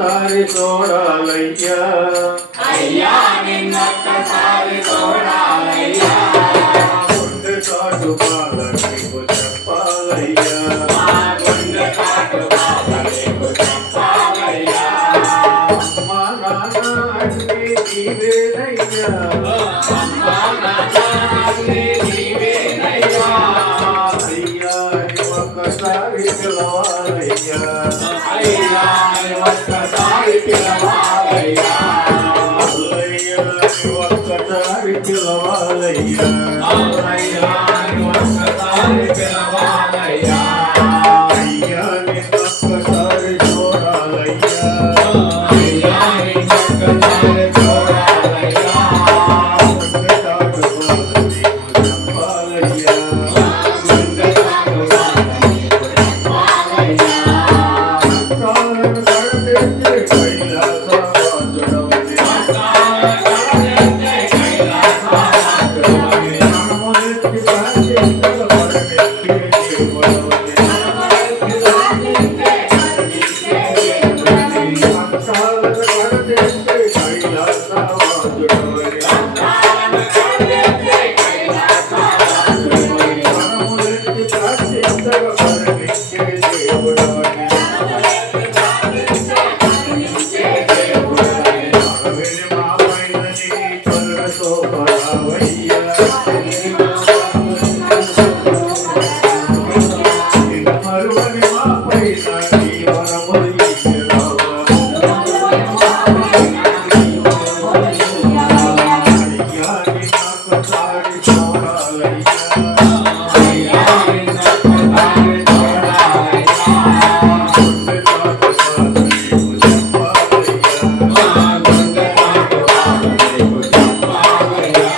నిన్నొక్కసారి చూడాలయ్యా అయ్యా నిన్నొక్కసారి చూడాలయ్యా గుండె చాటు బాధ నీకు చెప్పాలయ్యా గుండె చాటు బాధ నీకు చెప్పాలయ్యా అమ్మా నాన్న అంటే నీవేనయ్యా అమ్మా నాన్న అంటే నీవేనయ్యా అయ్యా ఒక్కసారి పిలవాలయ్యా అయ్యా ఒక్కసారి పిలవాలయ్యా అయ్యా ఒక్కసారి పిలవాలయ్యా అయ్యా ఒక్కసారి పిలవాలయ్యా అయ్యా నిన్నొక్కసారి చూడాలయ్యా అయ్యా నిన్నొక్కసారి చూడాలయ్యా గుండె చాటు బాధ నీకు చెప్పాలయ్యా గుండె చాటు బాధ నీకు చెప్పాలయ్యా కాలను కడతెచ్చి కైలాసవాసుడవని మనమునెత్తి ప్రార్థించగ పరమెత్తి దేవుడవని అంతాలను కడతెచ్చి కైలాసవాసుడవని మనమునెత్తి ప్రార్థించగ పరమెత్తి దేవుడవని అరవిని మాపైన నీ కరుణతో పరావయ్యా నిన్న మరువని మాపైన నీ వరములు ఇచ్చిరావా అయ్యా నిన్నొక్కసారి చూడాలయ్యా గుండె చాటు బాధ నీకు చెప్పాలయ్యా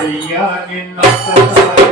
అయ్యా నిన్నొక్కసారి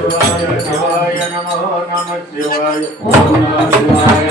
ఓం నమః శివాయ ఓం నమః శివాయ ఓం నమః శివాయ